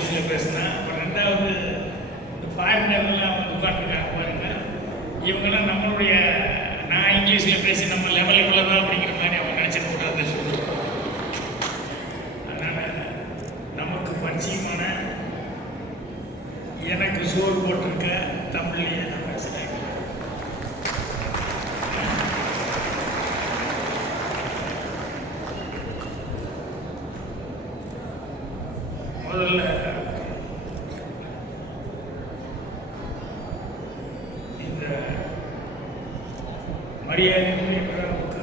இங்கிலீஷில் பேசினேன். அப்புறம் ரெண்டாவது ஃபாரினர்லாம் வந்து உட்காந்துருக்காங்க பாருங்க, இவங்கெல்லாம் நம்மளுடைய நான் இங்கிலீஷில் பேசி நம்ம லெவலுக்குள்ள தான் அப்படிங்கிற மாதிரி அவங்க நினச்சிட்டு கூடாது சொல்லுவோம். அதனால் நமக்கு பரிச்சயமான எனக்கு சோறு போட்டிருக்க தமிழ்லையே நான் பேசுகிறேன். முதல்ல இந்த மரியாதைக்குரிய விழாவுக்கு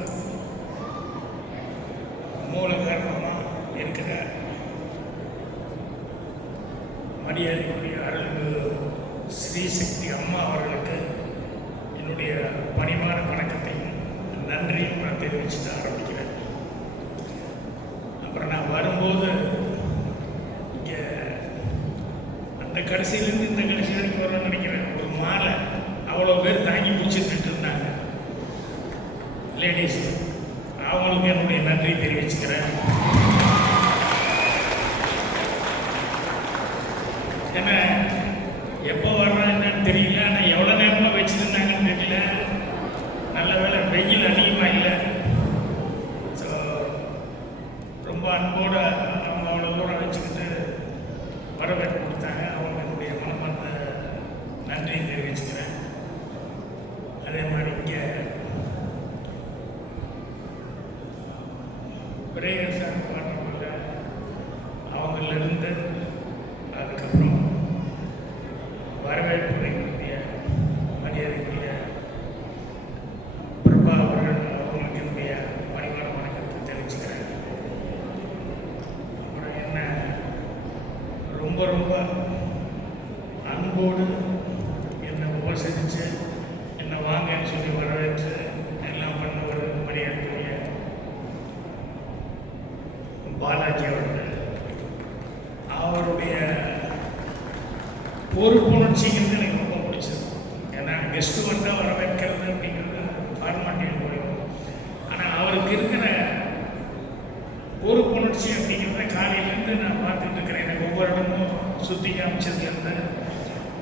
மூல காரணமாக இருக்கிற மரியாதைக்குரிய அருள்மிகு ஸ்ரீசக்தி அம்மா அவர்களுக்கு என்னுடைய பணிவான வணக்கத்தையும் நன்றியும் நான் தெரிவிச்சுட்டு ஆரம்பிக்கிறேன். அப்புறம் நான் வரும்போது இங்கே அந்த கடைசியிலேருந்து இந்த கடைசி வரைக்கும் வரணும்னு நினைக்கிறேன். ஒரு மாலை அவ்வளோ பேர் தாங்கி பிடிச்சிட்டு இருந்தாங்க லேடிஸ், அவங்களுக்கு என்னுடைய நன்றி தெரிவிச்சுக்கிறேன். ஏன்னா எப்போ வர்றோம் என்னன்னு தெரியல, ஆனால் எவ்வளோ நேரமாக வச்சுருந்தாங்கன்னு தெரியல. நல்ல வேலை வெயில் அதிகமாக இல்லை. ஸோ ரொம்ப அன்போடு அவங்க அவ்வளோ தூரம் வச்சுக்கிட்டு வரவேற்பு கொடுத்தாங்க. அவங்க என்னுடைய மனமார்ந்த நன்றியை தெரிவிச்சுக்கிறேன். அதே மாதிரி இங்கே பிரேயர் சார் பாடுறவங்க அவங்களிருந்து, அதுக்கப்புறம் வரவேற்புரை நடத்திய மரியாதைக்குரிய பிரபா அவர்கள், அவங்களுக்கு என்னுடைய பணிவான வணக்கத்தை தெரிவிச்சுக்கிறேன். அப்புறம் என்ன ரொம்ப ரொம்ப அன்போடு என்னை உபசரித்து என்னை வாங்கன்னு சொல்லி வரவேற்று எல்லாம் பண்ண ஒரு மரியாதைக்குரிய பாலாஜி அவர்கள், அவருடைய பொறுப்புணர்ச்சிங்கிறது எனக்கு ரொம்ப பிடிச்சது. ஏன்னா கெஸ்ட்டு வந்தால் வரவேற்கிறது அப்படிங்கிறது ஃபார்மாலிட்டியில் போயிடும். ஆனால் அவருக்கு இருக்கிற பொறுப்புணர்ச்சி அப்படிங்கிறத காலையிலேருந்து நான் பார்த்துட்டு இருக்கிறேன். எனக்கு ஒவ்வொரு இடமும் சுற்றி காமிச்சதுலேருந்து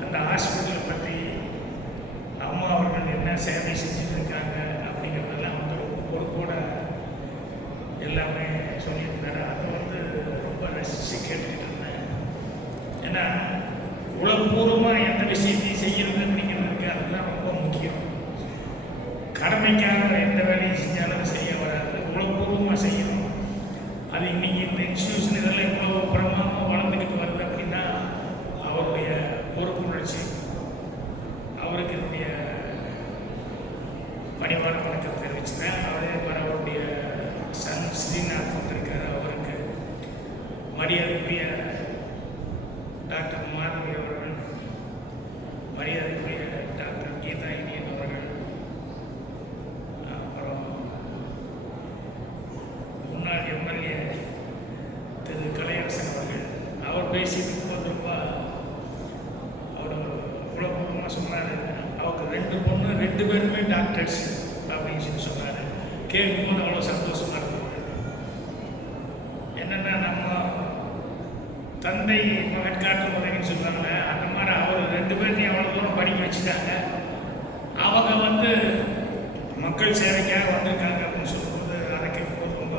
அந்த ஹாஸ்பிட்டலை பற்றி அம்மா அவர்கள் என்ன சேவை செஞ்சுட்டு இருக்காங்க அப்படிங்கிறதெல்லாம் வந்து ரொம்ப பொறுப்போட எல்லாமே சொல்லியிருந்தாரு. அதை வந்து ரொம்ப ரசித்து கேட்டுக்கிட்டு இருந்தேன். ஏன்னா உளப்பூர்வமாக எந்த விஷயத்தையும் செய்கிறது அப்படிங்கிறதுக்கு அதுதான் ரொம்ப முக்கியம். கடமைக்காக எந்த வேலையும் செஞ்சாலும் செய்ய வராது, உளப்பூர்வமாக செய்யணும். அது இன்னைக்கு இந்த இன்ஸ்டியூஷன் இதெல்லாம் இவ்வளோ பிரமாதமாக வளர்ந்துக்கிட்டு வருது அப்படின்னா அவருடைய பொறுப்புணர்ச்சி. அவருக்கு என்னுடைய பணிவான வணக்கம் தெரிவிச்சுக்கிறேன். அதே மாதிரி அவருடைய சன் ஸ்ரீநாத் வந்திருக்காரு, அவருக்கு மரியாதைக்குரிய டாக்டர் மாதவி அவர்கள், மரியாதைக்குரிய டாக்டர் கீதா இனியன் அவர்கள், அப்புறம் முன்னாள் எம்எல்ஏ திரு கலையரசன் அவர்கள். அவர் பேசிட்டு போது ரொம்ப அவர் உலகமாக சொன்னார். அவருக்கு 2 பொண்ணு, 2 பேருமே டாக்டர்ஸ் அப்படின்னு சொல்லி சொன்னார். கேட்கும்போது அவ்வளோ சந்தோஷமாக இருந்தது. என்னென்னா நம்ம தந்தை மகன் காட்டும் உதவின்னு சொல்லுவாங்க, அந்த மாதிரி அவர் 2 பேர்த்தையும் அவ்வளோ தூரம் படிக்க வச்சுட்டாங்க. அவங்க வந்து மக்கள் சேவைக்காக வந்திருக்காங்க அப்படின்னு சொல்லும்போது அதை கேட்கும்போது ரொம்ப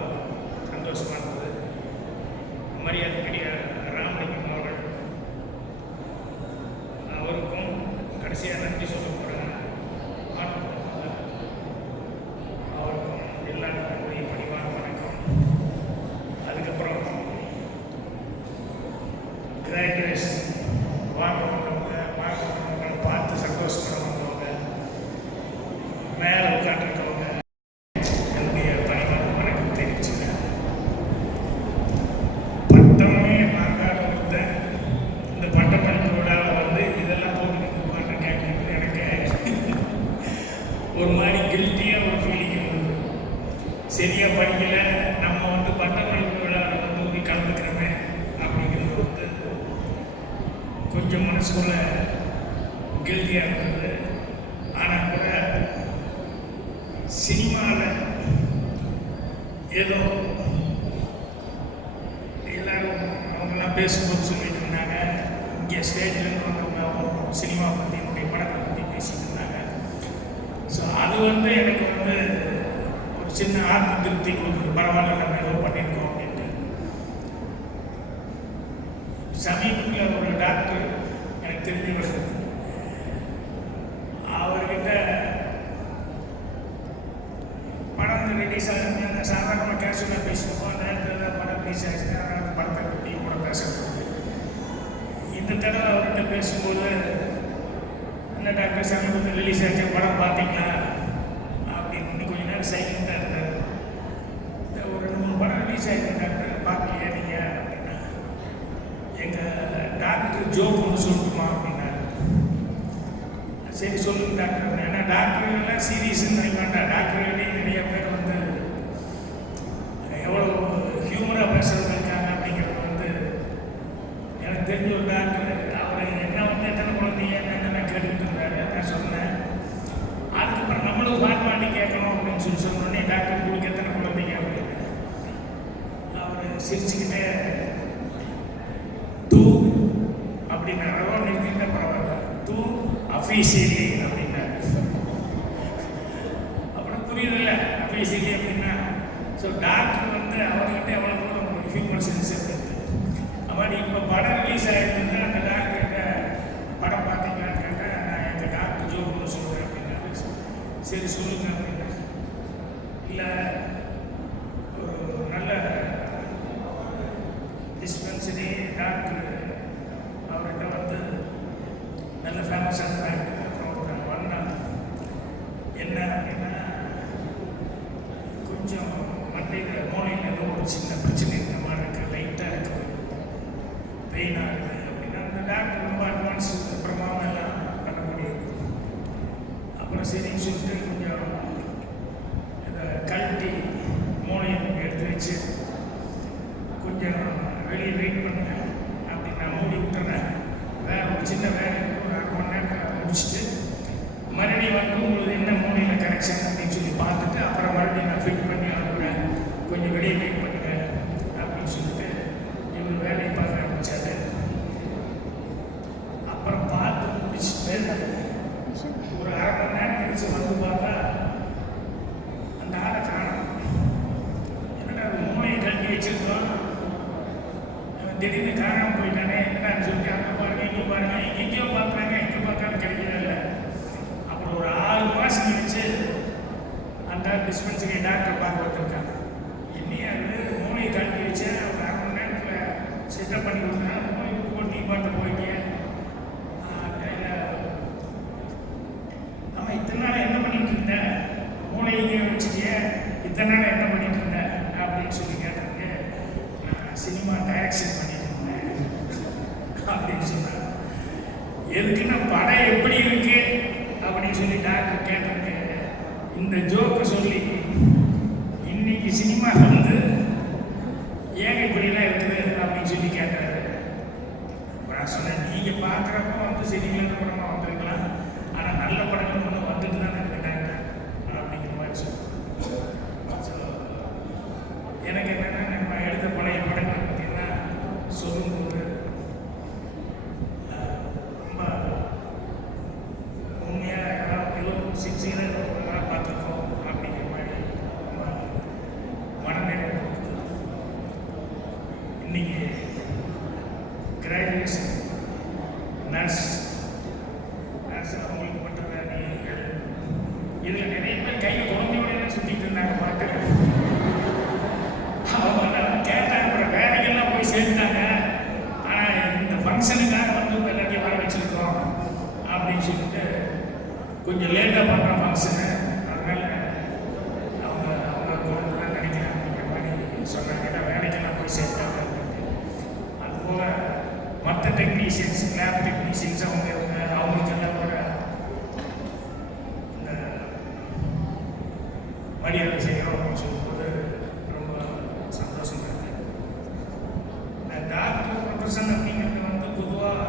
சந்தோஷமாக இருந்தது. மரியாதைக்குரிய ராமலிங்கம் அவர்கள், அவருக்கும் கடைசியாக நன்றி சொல்ல போகிறேன். அவருக்கும் எல்லாருக்கும் பணிவான வணக்கம். அதுக்கப்புறம் கிராஜுவேஷன் வாங்கவங்க பார்த்து சந்தோஷப்பட வந்தவங்க, மேலே உட்காந்துருக்கவங்க, என்னுடைய பணிவான வணக்கம் தெரிவிச்சுக்கிறேன். பட்டமே வாங்காத ஒருத்தன் இந்த பட்டப்படிப்பு விழாவில் வந்து இதெல்லாம் போட்டுக்கிட்டு உட்காந்துருக்கேன். எனக்கு ஒரு மாதிரி கில்ட்டியாக ஒரு ஃபீலிங் இருந்தது. சரியாக படிக்கலை, நம்ம வந்து பட்டப்படிப்பு விழாவில் வந்து போய் கலந்துக்கிறோமே அப்படிங்கிறது வந்து கொஞ்சம் மனசுக்குள்ள கில்ட்டியாக இருந்தது. ஆனால் கூட சினிமாவில் ஏதோ எல்லாரும் அவங்கெல்லாம் பேசும்போது சொல்லிட்டு இருந்தாங்க, இங்கே ஸ்டேஜ்லேருந்து வந்தவங்க சினிமா பற்றி என்னுடைய படத்தை பற்றி பேசிட்டு இருந்தாங்க. ஸோ அது வந்து எனக்கு வந்து ஒரு சின்ன ஆத்ம திருப்தி கொடுக்குது. பரவாயில்ல, நம்ம ஏதோ பண்ணியிருக்கோம் அப்படின்ட்டு. சமீபத்தில் ஒரு டாக்டர் எனக்கு தெரிஞ்சவர், அவர்கிட்ட படம் ரிலீஸ் ஆகுது, அந்த சாதாரணமாக கேஷுவலாக பேசுவோம். அந்த நேரத்தில் தான் படம் ரிலீஸ் ஆகிடுச்சு, அதனால் படத்தை பற்றி கூட பேசப்படுது. இந்த தடவை அவர்கிட்ட பேசும்போது, என்ன டாக்டர் சமீபத்தில் ரிலீஸ் ஆச்சு, படம் பார்த்தீங்களா அப்படின்னு கொஞ்ச நேரம் சைலண்டாக இருந்தார். ஒரு 2-3 படம் ரிலீஸ் ஆகிருக்கு டாக்டர், பார்க்கலையா நீங்கள் அப்படின்னா, எங்கள் டாக்டர் ஜோக் ஒன்று சொல்லட்டுமா அப்படின்னாரு. சரி சொல்லுங்க டாக்டர். ஏன்னா டாக்டர்கள்லாம் சீரியஸ்ன்னு நினைக்க வேண்டாம். டாக்டர்களே நிறைய பேர் வந்து எவ்வளோ ஹியூமராக பேசுறது இருக்காங்க அப்படிங்கிறது வந்து எனக்கு தெரிஞ்ச ஒரு டாக்டர். அவர் என்ன வந்து எத்தனை குழந்தைங்க என்னென்ன கேட்டுக்கிட்டு இருந்தாரு. நான் சொன்னேன். அதுக்கப்புறம் நம்மளும் ஃபார்மாலிட்டி கேட்கணும் அப்படின்னு சொன்னோடனே, டாக்டர் உங்களுக்கு எத்தனை குழந்தைங்க அப்படின்னு அவர் சிரிச்சுக்கிட்டே தூ அப்படின்னு நிறுத்திக்கிட்டே பரவாயில்ல, தூ அஃபீஷியலி அப்படின்னாரு. அப்புறம் புரியுதில்ல அஃபீஷியலி அப்படின்னா. ஸோ டாக்டர் வந்து அவர்கிட்ட எவ்வளோ தூரம் ஒரு ஹியூமர் சென்ஸ் இருக்குது. அவர் இப்போ படம் ரிலீஸ் ஆகிருந்தா அந்த டாக்டர்கிட்ட படம் பார்த்தீங்களான்னு கேட்டேன். நான் எங்கள் டாக்டர் ஜோக்கு சொல்கிறேன் அப்படின்னாரு. சரி சொல்லுங்க அப்படின்னா, இல்லை ஒரு நல்ல டிஸ்பென்சரி டாக்டர், அவர்கிட்ட வந்து நல்ல ஃபேமஸான டாக்டர். அப்புறம் வந்தாங்க. என்ன அப்படின்னா, கொஞ்சம் மண்டையில் மூளையில் ஏதோ ஒரு சின்ன பிரச்சனை இருக்கிற மாதிரி இருக்குது, லைட்டாக இருக்குது, பெயின் ஆகுது அப்படின்னா, அந்த டாக்டர் ரொம்ப அட்வான்ஸ் பிரமாதம் எல்லாம் பண்ண முடியாது. அப்புறம் சரின்னு சொல்லிட்டு கொஞ்சம் இதை கழட்டி மூளையை கொஞ்சம் எடுத்து வச்சு கொஞ்சம் வெளியே வெயிட் பண்ணுங்க அப்படின்னு நான் மூடி விட்டுறேன். வேறு ஒரு சின்ன வேலை இருக்குது, ஒரு 1/2 மணி நேரத்தில் முடிச்சுட்டு மறுபடியும் வந்து உங்களுக்கு என்ன மூலையில் கரெக்ஷன் அப்படின்னு சொல்லி பார்த்துட்டு அப்புறம் மறுபடியும் நான் ஃபிட் பண்ணி அனுப்புகிறேன், கொஞ்சம் வெளியே வெயிட் பண்ணுங்க அப்படின்னு சொல்லிட்டு இவர் வேலையை பார்க்க ஆரம்பித்தாரு. அப்புறம் பார்த்து முடிச்சுட்டு ஒரு 1/2 மணி நேரம் கழிச்சு வந்து பார்த்தா அந்த ஆளை காணும். என்னடா மூளையை கழட்டி வச்சிருக்கோம், திடீர்னு காணாமல் போயிட்டானே என்னடான்னு சொல்லிட்டு அங்கே பாருங்க இங்கே பாருங்க, எங்கேயோ பார்க்குறாங்க, எங்கே பார்த்தாலும் கிடைக்கவே இல்லை. அப்புறம் ஒரு 6 மாதம் கழிச்சு அந்த டிஸ்பென்சரி டாக்டர் பார்க்க வந்திருக்காங்க. இன்னும் அது மூளையை கழட்டி வச்சேன், ஒரு 1/2 மணி நேரத்தில் செட்டப் பண்ணி கொடுத்தேன். மூளை போட்டு நீ பாட்டு போயிட்டீங்க. ஆமாம், இத்தனை நாள் என்ன பண்ணிட்டு இருந்தேன், மூளையை வச்சுட்டிய, இத்தனை நாள் என்ன பண்ணிட்டு இருந்தேன் அப்படின்னு சொல்லி கேட்டாங்க. நான் சினிமா டைரக்ஷன் பண்ணிட்டு இருந்தேன் அப்படின்னு சொன்னேன். எதுக்குன்னா படம் எப்படி இருக்கு அப்படின்னு சொல்லி டாக்டர் கேட்டதுக்கு இந்த ஜோக்கை சொல்லி, இன்னைக்கு சினிமா வந்து ஏன் இப்படிலாம் இருக்குது அப்படின்னு சொல்லி கேட்டார். நான் சொன்னேன், நீங்கள் பார்க்குறப்போ வந்து சரியில்லைன்ற படமாக வந்திருக்கலாம், ஆனால் நல்ல படங்கள் ஒன்று வந்துட்டு தான் இருக்கு டாக்டர் அப்படிங்கிற மாதிரி சொன்னேன். ஸோ எனக்கு என்னென்னா, நம்ம எடுத்த பழைய படங்கள் பார்த்தீங்கன்னா சொல்லும்போது ரொம்ப உண்மையாக ஏதோ சின்சியராக பார்த்துருக்கோம் அப்படிங்கிற மாதிரி ரொம்ப மனநிறைவு கொடுக்குது. இன்றைக்கி கிராஜுவேஷன் நர்ஸ் அவங்களுக்கு பண்ணுற வேலைகள், இதில் நிறைய பேர் கையில் குழந்தையோட சுற்றிட்டு இருந்தாங்க பாட்டு. அவங்க கேட்டாங்க, அப்புறம் வேலைகள்லாம் போய் சேர்ந்தாங்க. ஆனால் இந்த ஃபங்க்ஷனுக்காக வந்து இப்போ எல்லாத்தையும் வர வச்சுருக்கோம் அப்படின்னு சொல்லிட்டு கொஞ்சம் லேட்டாக பண்ணுற ஃபங்க்ஷனு, அதனால் அவங்க குழந்தை தான் நினைக்கிறேன் அப்படிங்கிற மாதிரி சொன்னாங்க. ஏன்னா வேலைக்கெல்லாம் போய் சேர்த்தாங்க அப்படின்ட்டு. அதுபோக மற்ற டெக்னீஷியன்ஸ், லேப் டெக்னீஷியன்ஸ் அவங்களுக்கெல்லாம் கூட இந்த மரியாதை செய்கிறோம் அப்படின்னு சொல்லும்போது ரொம்ப சந்தோஷம் இருக்குது. இந்த டாக்டர் ப்ரொஃபஷன் அப்படிங்கிறது வந்து பொதுவாக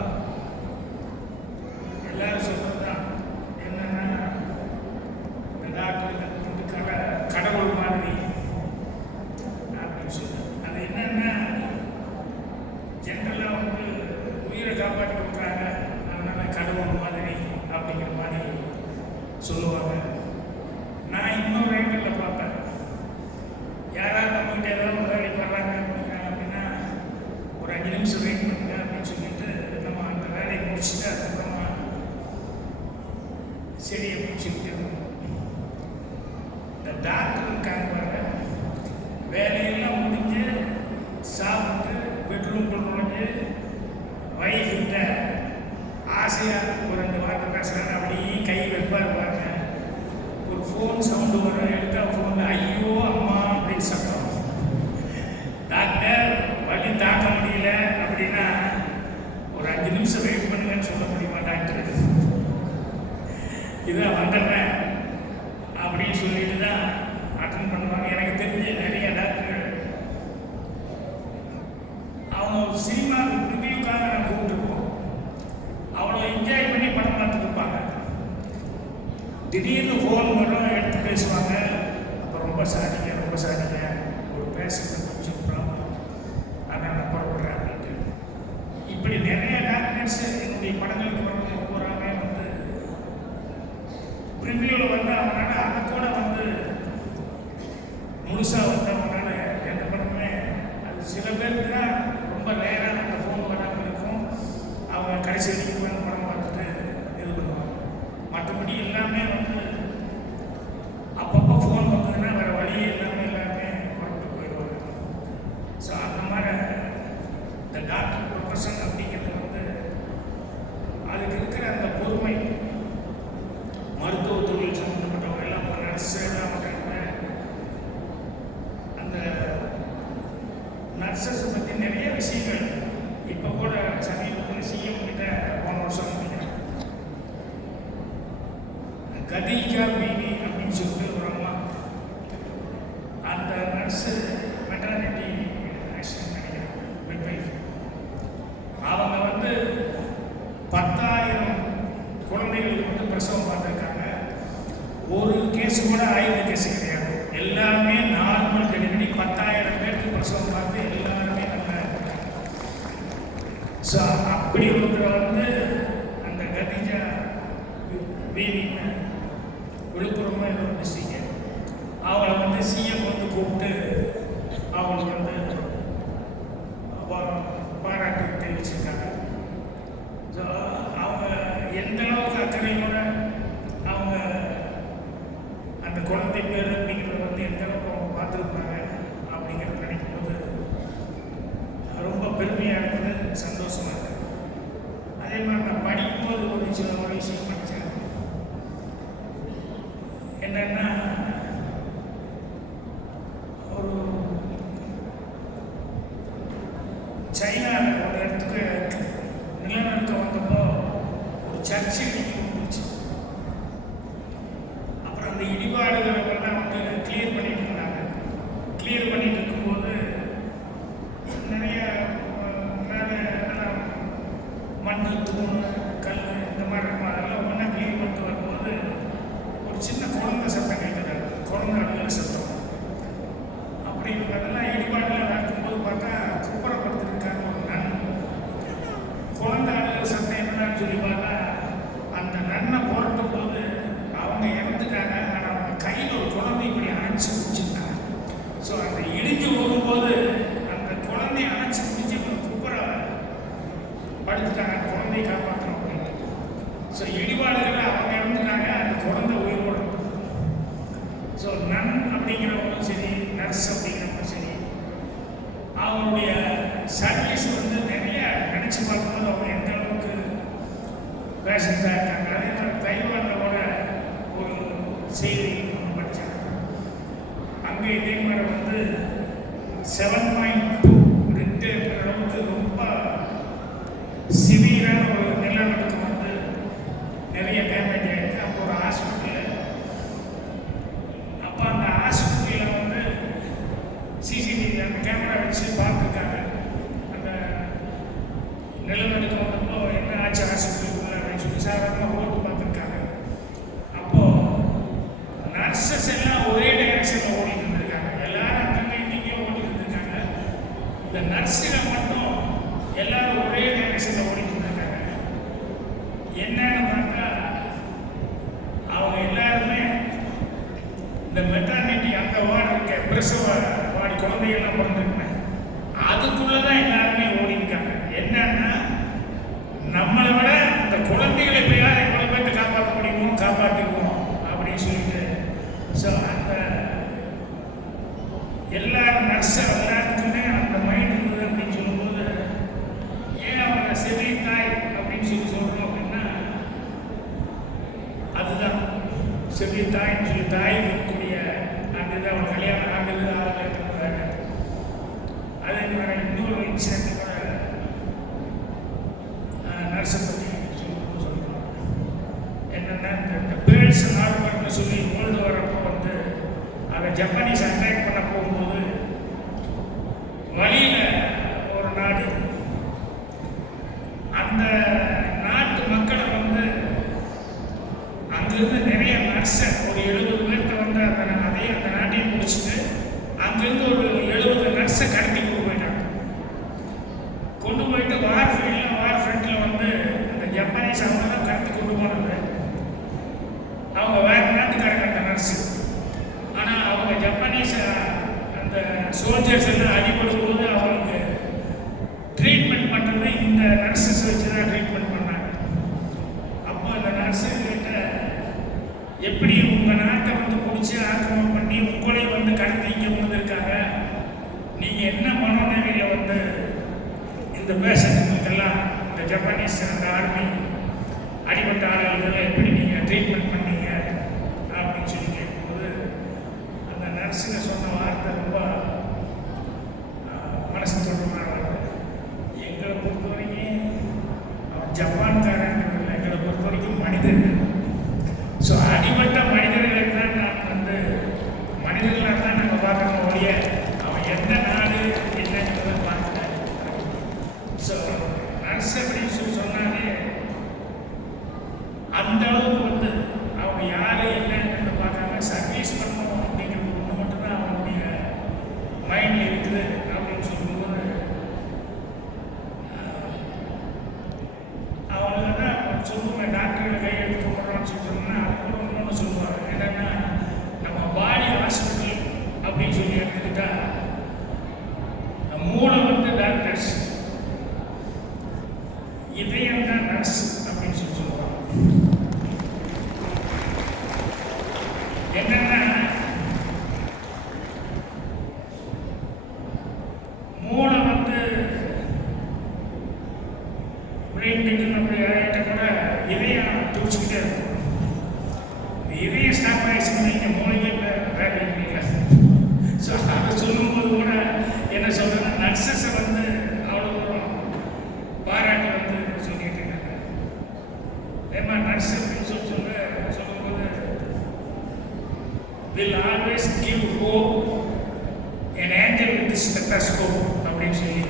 எல்லாரும் சொல்கிறது தான். என்னென்னா, இந்த டாக்டர் வந்து கடவுள் மாதிரி அப்படின்னு சொல்லுவாங்க. அது என்னென்னா, ஜென்ரலாக வந்து உயிரை காப்பாற்றி ஓட்டுறாங்க, அதனால் கடவுள் மாதிரி அப்படிங்கிற மாதிரி சொல்லுவாங்க. நான் இன்னொரு ஆங்கிளில் பார்ப்பேன். யாராவது நம்மகிட்ட ஏதாவது ஒரு வேலைக்கு வர்றாங்க அப்படின்னா ஒரு 5 நிமிஷம் வெயிட் பண்ணுங்க அப்படின்னு சொல்லிட்டு நம்ம அந்த வேலையை முடிச்சுட்டு அதுக்கப்புறமா சரி அப்படின்னு சொல்லிட்டு இந்த டாக்டர் இருக்காங்க பாருங்க, வேலையெல்லாம் முடிஞ்சு சாப்பிட்டு பெட்ரூம்குள்ள நுழைஞ்சு வயசுகிட்ட ஆசையாக ஒரு 2 வார்த்தை பேசுகிறாங்க, அப்படியே கை வைப்பார் பாருங்க. ஒரு ஃபோன் சவுண்டு வரும், எடுத்தா ஃபோனில் ஐயோ அம்மா அப்படின்னு சத்தம். டாக்டர் வலி தாக்க முடியல அப்படின்னா ஒரு 5 நிமிஷம் வெயிட் பண்ணுங்கன்னு சொல்ல முடியுமா டாக்டர்? இதான் வந்துடுறேன் அப்படின்னு சொல்லிட்டு தான் அட்டன் பண்ணுவாங்க. எனக்கு தெரிஞ்ச நிறைய டாக்டர்கள் அவங்க சினிமா ரிவ்யூக்காக நான் கூப்பிட்டுருப்போம், அவ்வளோ என்ஜாய் பண்ணி படம் பார்த்துட்டு இருப்பாங்க. திடீர்னு ஃபோன் வரும், எடுத்து பேசுவாங்க. அப்போ ரொம்ப சாரிங்க ஒரு பேசுறது கொஞ்சம் ப்ராப்ளம், அதான் நான் புறப்படுறேன் அப்படின்ட்டு. இப்படி நிறைய டாக்டர்ஸ் என்னுடைய படங்களுக்கு வரவங்க பூராமே வந்து ரிவ்யூவில் வந்து அவங்களால அதை கூட வந்து முழுசாக வந்து அவங்களால எந்த படமே அது சில பேருக்கு தான் ரொம்ப நேரம் அந்த ஃபோன் வராமல் இருக்கும். அவங்க கடைசி வரைக்கும் போய் படம் பார்த்துட்டு இது பண்ணுவாங்க. மற்றபடி எல்லாமே வந்து அப்பப்போ ஃபோன் வந்ததுன்னா வேறு வழியே எல்லாமே புறப்பட்டு போயிடுவாங்க. ஸோ அந்த மாதிரி இந்த டாக்டர் ப்ரொஃபஷன் அப்படிங்கிறது வந்து அதுக்கு இருக்கிற அந்த பொறுமை, மருத்துவ தொழில் சம்மந்தப்பட்டவங்க எல்லாம் இப்போ நர்ஸு எல்லாம் பண்ணுறாங்க. அந்த நர்ஸஸ் பற்றி நிறைய விஷயங்கள் இப்போ கூட சமீபத்தில் சிஎம் கிட்ட போன வருஷம் நினைக்கிறேன், கதீஜா பீவி அப்படின்னு சொல்லிட்டு ஒரு அம்மா, அந்த நர்ஸு மெட்டர்னிட்டி ஆக்சிடென்ட் நினைக்கிறேன் மிட்வைஃப், அவங்க வந்து 10,000 குழந்தைகளுக்கு வந்து பிரசவம் பார்த்துருக்காங்க. ஒரு கேஸு கூட ஆயுத கேஸு கிடையாது, எல்லாமே நார்மல் டெலிவரி. 10,000 பேருக்கு பிரசவம் பார்த்து எல்லாருமே நல்லா இருக்காங்க. ஸோ அப்படி ஒருத்தர் வந்து அந்த கதீஜா பீவின்னு விழுப்புரமாக ஏதோ டிஸ்ட்ரிக்ட், அவளை வந்து சிஎம் வந்து கூப்பிட்டு அவங்களுக்கு வந்து பாராட்டு தெரிவிச்சிருக்காங்க. ஸோ அவங்க எந்த அளவுக்கு அக்கறையோட அவங்க அந்த குழந்தை பேர் அப்படிங்கிறத வந்து எந்த அளவுக்கு அவங்க பார்த்துருப்பாங்க அப்படிங்கிறத நினைக்கும் போது ரொம்ப பெருமையாக இருக்குது, சந்தோஷமாக இருக்குது. அதே மாதிரி நான் படிக்கும்போது ஒரு விஷயம் படித்தேன். என்னன்னா ஒரு சைனாவில் ஒரு இடத்துக்கு நிலநடுக்கம் வந்தப்போ ஒரு சர்ச்சு இடிஞ்சு வந்துருச்சு. அப்புறம் அந்த இடிபாடுகளை எல்லாம் வந்து கிளியர் பண்ணிட்டு இருந்தாங்க. கிளியர் பண்ணிட்டு இருக்கும்போது நிறைய மேலே மண், தூண், கல் இந்த மாதிரி அதெல்லாம் ஒன்றா கிளியர் பண்ணிட்டு வரும்போது ஒரு சின்ன குழந்தை சத்தம் கேட்குறாங்க, குழந்தை அழுகிற சத்தம். அப்படி அதெல்லாம் இடிபாடில் நடக்கும்போது பார்த்தா குப்புறப்படுத்திருக்காங்க ஒரு நன். குழந்தை அழுகிற சத்தம் என்னன்னு சொல்லி பார்த்தா அந்த நன்னை புரட்டும் போது அவங்க இறந்துட்டாங்க. ஆனால் அவங்க கையில் ஒரு குழந்தை இப்படி அணைச்சி பிடிச்சிருந்தாங்க. ஸோ அந்த இடிஞ்சு போகும்போது அந்த குழந்தைய அணைச்சி பிடிச்சி குப்புற படுத்துட்டாங்க, அந்த குழந்தையை காப்பாற்றணும் அப்படின்ட்டு. ஸோ இடிபாடுகளில் அவங்க இறந்துட்டாங்க, அந்த குழந்தை உயிரோடு இருந்தது. ஸோ நன் அப்படிங்கிறவங்களும் சரி, நர்ஸ் அப்படிங்கிறவங்களும் சரி, அவங்களுடைய சர்வீஸ் வந்து நிறைய நினச்சி பார்க்கும்போது அவங்க எந்த அளவுக்கு பேஷண்ட்டாக இருக்காங்க. அதே மாதிரி தைவானில் கூட ஒரு செய்தி ஒன்று படித்தாங்க. அங்கே இதே மாதிரி வந்து 7.2 ரிக்டர் அளவுக்கு ரொம்ப சிவியரான ஒரு நிலநடுக்கம் வந்து நிறைய டேமேஜ் ஆகிருக்கு. அப்போ ஒரு ஹாஸ்பிட்டலில், அப்போ அந்த ஹாஸ்பிட்டலில் வந்து சிசிடிவி அந்த கேமரா வச்சு பார்த்துருக்காங்க. அந்த நிலநடுக்கம் வந்தப்போ என்ன ஆச்சு ஹாஸ்பிட்டலுக்குள்ள அப்படின்னு சொல்லி சாதாரணமாக ஓட்டு பார்த்துருக்காங்க. அப்போது நர்சஸ் எல்லாம் ஒரே டைரக்ஷனில் ஓடிட்டு இருந்திருக்காங்க. எல்லாரும் அங்கே இங்கேயும் ஓடிட்டு இருந்திருக்காங்க. இந்த நர்ஸுகள் மட்டும் எல்லாரும் ஒரே டைரக்ஷனில் ஓடிட்டு இருந்திருக்காங்க. பிரசவ வாடி குழந்தைகள்லாம் பிறந்திருக்கேன். அதுக்குள்ளே தான் எல்லாருமே ஓடி இருக்காங்க. என்னன்னா நம்மளை விட அந்த குழந்தைகளை எப்படியாவது எவ்வளோ பேர்த்து காப்பாற்ற முடியுமோ காப்பாற்றிக்குவோம் அப்படின்னு சொல்லிட்டு. ஸோ அந்த எல்லாரும் நர்ஸை எல்லாருக்குமே அந்த மைண்ட் இருந்தது அப்படின்னு சொல்லும்போது, ஏன் அவங்க செவிலி தாய் அப்படின்னு சொல்லி சொல்கிறோம் அப்படின்னா, அதுதான் செவிலி தாய்ன்னு சொல்லி தாய் இருக்கக்கூடிய அந்த இது அவங்க கல்யாணம் ஆகுது ஆகலைன்றது. அதே மாதிரி இன்னொரு இன்சிடென்ட் கூட நர்ஸை பற்றி சொல்லுவாங்க. என்னென்னா இந்த பேர்ட்ஸ் நார்மல்னு சொல்லி வேர்ல்டு வரப்போ வந்து அதை ஜப்பானீஸ் அட்டாக் பண்ண போகும்போது வழியில் ஒரு நாடு அந்த நாட்டு மக்களை வந்து அங்கிருந்து நிறைய நர்ஸை ஒரு 70 பேர்த்த வந்து அந்த நாட்டையும் முடிச்சுட்டு அங்கிருந்து ஒரு 70 நர்ஸை கடத்தி கொண்டு போயிட்டாங்க. கொண்டு போயிட்டு வார் ஃப்ரண்ட்டில் வந்து அந்த ஜப்பானீஸ் அவங்க தான் கடத்தி கொண்டு போனது. அவங்க வேறு நாட்டுக்காரங்க அந்த நர்ஸு. ஆனால் அவங்க ஜப்பானீஸ் அந்த சோல்ஜர்ஸ் எல்லாம் அடிபடும் போது அவங்களுக்கு ட்ரீட்மெண்ட் பண்ணுறது இந்த நர்ஸஸ் வச்சு தான் ட்ரீட்மெண்ட் பண்ணாங்க. அப்போ இந்த நர்ஸுக்கிட்ட எப்படி உங்கள் நாட்டை வந்து பிடிச்சி ஆக்கிரமம் பண்ணி உங்களையும் வந்து கடத்தி இங்கே வந்திருக்காங்க, நீங்கள் என்ன மனோநிலையில் வந்து இந்த பேஷண்ட்டுங்களுக்கெல்லாம் இந்த ஜப்பானீஸ் அந்த ஆர்மி அடிபட்ட ஆளுகளை எப்படி நீங்கள் ட்ரீட்மெண்ட் பண்ணீங்க அப்படின்னு சொல்லி கேட்கும்போது அந்த நர்ஸுங்க சொன்ன வார்த்தை ரொம்ப மனசு தொடர்பான வார்த்தை. எங்களை பொறுத்த வரைக்கும் ஜப்பான்காரங்கிறது இல்லை, எங்களை பொறுத்த வரைக்கும் மனிதர்கள். ஸோ அடிபட்ட மனிதர்களை தான் நான் வந்து மனிதர்களாக தான் நாங்கள் பார்க்குறோம் ஒழிய அவன் எந்த நாடு என்னங்கிறத பார்க்கல. ஸோ நர்ஸ் அப்படின்னு சொல்லி சொன்னாலே அந்த அளவுக்கு வந்து அவங்க யார் என்னங்கிறத பார்க்காம சர்வீஸ் பண்ணணும் அப்படிங்கிறது ஒன்று மட்டும்தான் அவங்களுடைய மைண்டில் இருக்குது அப்படின்னு சொல்லும்போது அவங்களுக்கு தான் சொல்லுவேன். டாக்டர்களை கையெழுத்து போடுறோம்னு சொல்லிட்டோம்னா அது கூட இன்னொன்று சொல்லுவாங்க. என்னென்னா நம்ம பாடி ஹாஸ்பிட்டல் அப்படின்னு சொல்லி எடுத்துக்கிட்டா மூளை வந்து டாக்டர்ஸ், இதயம் தான் நர்ஸ் அப்படின்னு சொல்லி சொல்லுவாங்க. என்னன்னா மூளை வந்து பிரெயின் டெட்டுன்னு அப்படி ஆகிட்ட கூட இதயம் துடிச்சுக்கிட்டே இருக்கும். இதயம் ஸ்டாப் ஆகிடுச்சுன்னு நீங்கள் மூளைக்கே வேலை இல்லை. ஸோ அதை சொல்லும்போது கூட என்ன சொல்கிறேன்னா நர்ஸஸை வந்து அவ்வளோ தூரம் பாராட்டி வந்து சொல்லிட்டு இருக்காங்க. ஏமா நர்ஸ் அப்படின்னு சொல்லும்போது will always give hope an angel with stethoscope அப்படின்னு சொல்லி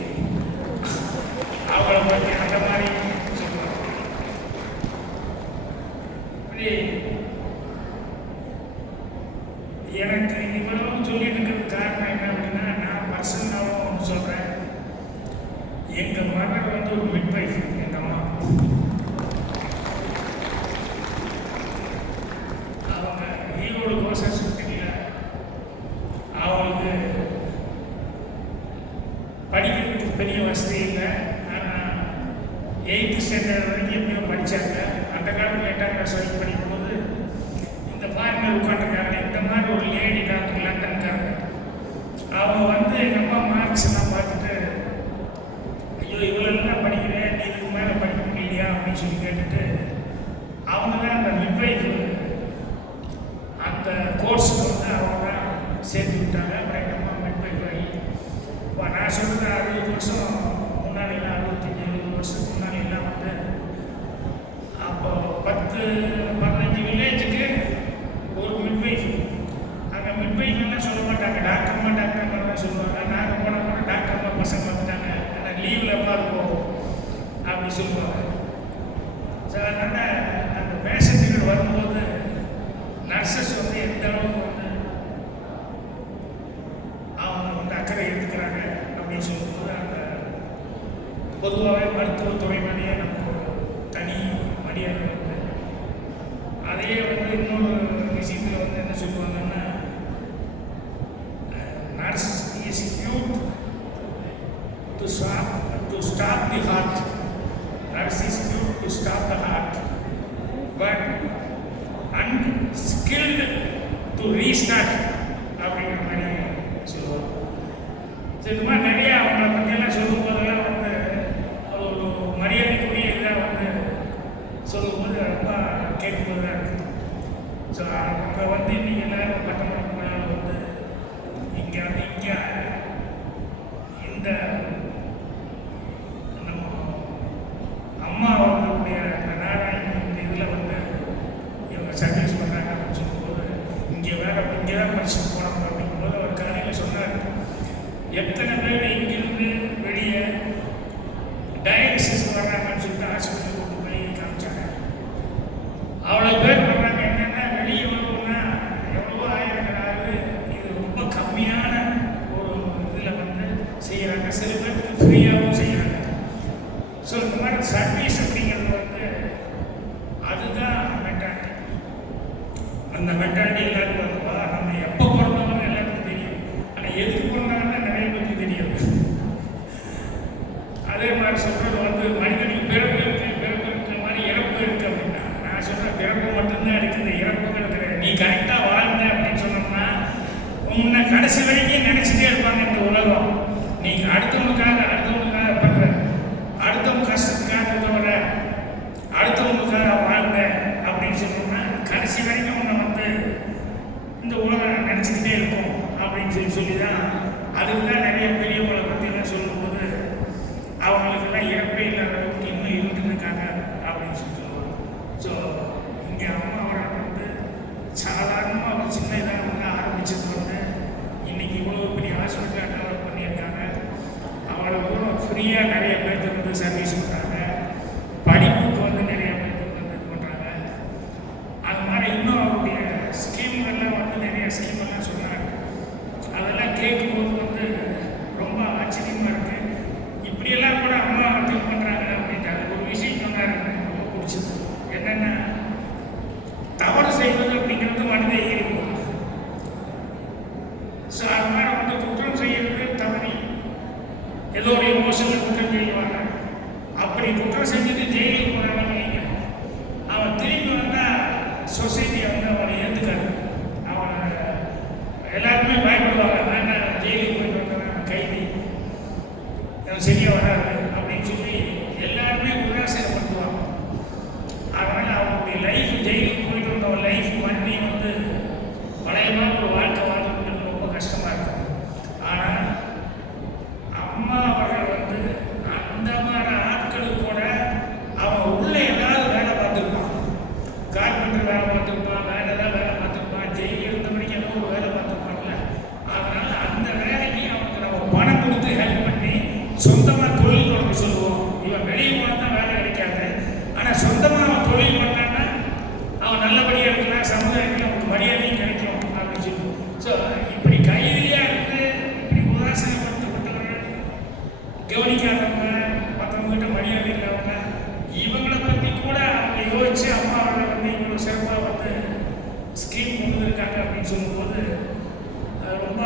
அவங்கள பற்றி அந்த மாதிரி சொல்லுவாங்க. இப்படி எனக்கு இவ்வளவு சொல்லிட்டு இருக்கிறது காரணம் என்ன அப்படின்னா, நான் பர்சனலாகவும் ஒன்று சொல்கிறேன். எங்கள் மகள் வந்து ஒரு மிட்வைஃப். எங்கள் அம்மா அவங்க ஈரோடு கோசஸ் ஹாஸ்பிட்டலில் அவங்களுக்கு படிக்கிறதுக்கு பெரிய வசதி இல்லை. ஆனால் 8th ஸ்டாண்டர்ட் வரைக்கும் எப்படியோ படித்தாங்க. அந்த காலத்தில் 8ஆம் கிளாஸ் வரைக்கும் படிக்கும்போது இந்த ஃபாரினர் உட்காந்துருக்காங்க. இந்த மாதிரி ஒரு லேடி டாக்டர் லண்டன்காரங்க. அவங்க வந்து எங்கள் அம்மா மார்க்ஸ் எல்லாம் பார்த்துட்டு, ஐயோ இவ்வளோலாம் படிக்கிறேன், நீ இதுக்கு மேலே படிக்க முடியலையா அப்படின்னு சொல்லி கேட்டுட்டு அவங்க தான் அந்த மிட்வைஃப் அந்த கோர்ஸுக்கு வந்து அவங்க தான் சேர்த்து விட்டாங்க. அப்புறம் எங்கள் அம்மா மிட்வைஃப் ஆகி இப்போ நான் சொல்கிறது 60 வருஷம் முன்னாடிலாம் 65-70 வருஷத்துக்கு முன்னாடிலாம் வந்து அப்போ 10-15 வில்லேஜுக்கு ஒரு மிட்வைஃப். அங்கே மிட்வைஃப்லாம் சொல்ல மாட்டாங்க, டாக்டர்மா தான் சொல்லுவாங்க. நாங்கள் போனால் கூட டாக்டர்மா பசங்க வந்துட்டாங்க, ஆனால் லீவில் எப்போ போகும் அப்படி சொல்லுவாங்க. ஸோ அதனால் அந்த பேஷண்ட்டுகள் வரும்போது நர்சஸ் வந்து எந்த அளவுக்கு வந்து அவங்க வந்து அக்கறை எடுத்துக்கிறாங்க அப்படின்னு சொல்லும்போது அந்த பொதுவாகவே மருத்துவத்துறை மேலேயே நமக்கு ஒரு தனி மரியாதை வருது. அதையே வந்து இன்னொரு விஷயத்தில் வந்து என்ன சொல்லுவாங்கன்னா, கேட்கும்போது தான் இருக்குது. ஸோ அவங்க வந்து இன்றைக்கி எல்லாரும் பட்டமளிப்பு விழாவில் வந்து இங்கே இந்த நம்ம அம்மா அவர்களுடைய அந்த நாராயணி இந்த இதில் வந்து இவங்க சர்வீஸ் பண்ணுறாங்க அப்படின்னு சொல்லும்போது இங்கே தான் படிச்சுட்டு போனாங்க அப்படிங்கும்போது அவர் காலையில் சொன்னார், எத்தனை பேர் இங்கிருந்து வெளியே டயாலிசிஸ் வர்றாங்கன்னு சொல்லிட்டு ஹாஸ்பிட்டல் கொண்டு போய் காமிச்சாங்க. அவ்வளோ பேர் வர்றாங்க. என்னென்னா வெளியே வருவோம்னா எவ்வளவோ ஆயிரக்கணக்காக இது ரொம்ப கம்மியான ஒரு இதில் வந்து செய்கிறாங்க. சில பேருக்கு ஃப்ரீயாகவும் செய்கிறாங்க. ஸோ இந்த மாதிரி சர்வீஸ் அப்படிங்கிறது வந்து அதுதான் மென்டாலிட்டி. அந்த மென்டாலிட்டி எல்லாருக்கும் வந்துப்பா. நம்ம எப்போ பிறந்தோம்னு எல்லாருக்கும் தெரியும். ஆனால் எதுக்கு பிறந்தாங்கன்னா நிறைய பேருக்கு தெரியாது. அதே மாதிரி சொல்கிறது வந்து மனிதனுக்கு பிறப்பு இருக்கிற மாதிரி இறப்பு இருக்குது அப்படின்னா, நான் சொல்கிறேன் பிறப்பு மட்டும்தான் இருக்குது, இறப்புங்கிறது கிடையாது. நீ கரெக்டாக வாழ்ந்த அப்படின்னு சொன்னோம்னா உன்னை கடைசி வரைக்கும் நினச்சிட்டே இருப்பாங்க இந்த உலகம். நீ அடுத்தவங்களுக்காக பண்ணுற அடுத்தவங்க கஷ்டத்துக்காக தவிர அடுத்தவங்களுக்காக வாழ்ந்த அப்படின்னு சொன்னோம்னா கடைசி வரைக்கும் உன்னை வந்து இந்த உலகம் நினச்சிக்கிட்டே இருக்கும் அப்படின்னு சொல்லி தான் அதுக்கு தான் நிறைய பெரியவங்களை பற்றிலாம் சொல்லும்போது அவங்களுக்கெல்லாம் இறப்பே இல்லாத அளவுக்கு இன்னும் இருந்துட்டு இருக்காங்க அப்படின்னு சொல்லுவாங்க. ஸோ இங்கே அம்மா அவர்கள் வந்து சாதாரணமாக ஒரு சின்ன இதாக வந்து ஆரம்பிச்சது வந்து இன்றைக்கி இவ்வளோ பெரிய ஹாஸ்பிட்டலாக டெவலப் பண்ணியிருக்காங்க. அவளை கூட ஃப்ரீயாக நிறைய பேருக்கு வந்து சர்வீஸ் பண்ணுறாங்க. படிப்புக்கு வந்து நிறைய பேருக்கு வந்து இது பண்ணுறாங்க. அது மாதிரி இன்னும் அவருடைய ஸ்கீம்கள்லாம் வந்து நிறைய ஸ்கீமெல்லாம் சொன்னாங்க. அதெல்லாம் கேட்கும்போது வந்து ரொம்ப ஆச்சரியமாக இருக்குது. இப்படியெல்லாம் கூட அம்மா திங்க் பண்ணுறாங்க அப்படின்ட்டு அது ஒரு விஷயம் சொன்னார், ரொம்ப பிடிச்சது. என்னென்னா தவறு செய்வது அப்படிங்கிறது மனித இயல்பு. ஸோ அது மாதிரி வந்து குற்றம் செய்கிறது தவறி ஏதோ ஒரு எமோஷனில் குற்றம் செய்வாங்க. அப்படி குற்றம் செஞ்சுட்டு ஜெயிலுக்கு போனாலும் வைங்க, அவன் திரும்பி வந்தால் சொசைட்டியை வந்து அவனை ஏற்றுக்காது. அவனை எல்லாருமே பயப்படுவாங்க. வேண்டாம், ஜெயிலுக்கு போயிட்டு வந்தவன் கைதி, சரியாக வராது அப்படின்னு சொல்லி எல்லாருமே உதாசீனப்படுத்துவாங்க. அதனால் அவங்களுடைய லைஃப் ஜெயிலுக்கு போயிட்டு வந்த ஒரு லைஃப் மறுபடியும் வந்து பழையமான ஒரு வாழ்க்கை வாழ்றதுக்கு ரொம்ப கஷ்டமாக இருக்கும். ஆனால் அம்மா அவர்கள் வந்து அந்த மாதிரி ஆட்களுக்கு கூட அவன் உள்ளே ஏதாவது வேலை பார்த்துருப்பான். கார்பெண்டர் வேலை பார்த்துருப்பான், வேலை பார்த்துருப்பான், ஜெயிலில் இருந்த வரைக்கும் ஏதோ ஒரு வேலை பார்த்துருப்பாங்கல்ல. அதனால் அந்த வேலைக்கு அவனுக்கு நம்ம பணம் கொடுத்து ஹெல்ப் பண்ணி சொந்தமாக தொழில் தொடங்க சொல்லுவோம். இவன் வெளியே போனால் தான் வேலை கிடைக்காது. ஆனால் சொந்தமாக அவன் தொழில் பண்ணான்னா அவன் நல்லபடியாக இருக்கலாம், சமுதாயத்தில் அவனுக்கு மரியாதையும் கிடைக்கும் அப்படின்னு சொல்லி. ஸோ இப்படி கைதியாக இருந்து இப்படி உதாசீனப்படுத்தப்பட்டவர்கள், கவனிக்காதவங்க, மற்றவங்ககிட்ட மரியாதை இல்லாதவங்க, இவங்களை பற்றி கூட அவங்க யோசிச்சு அம்மா அவர்கள் வந்து இவ்வளோ சிறப்பாக வந்து ஸ்கீம் கொண்டு இருக்காங்க அப்படின்னு சொல்லும்போது ரொம்ப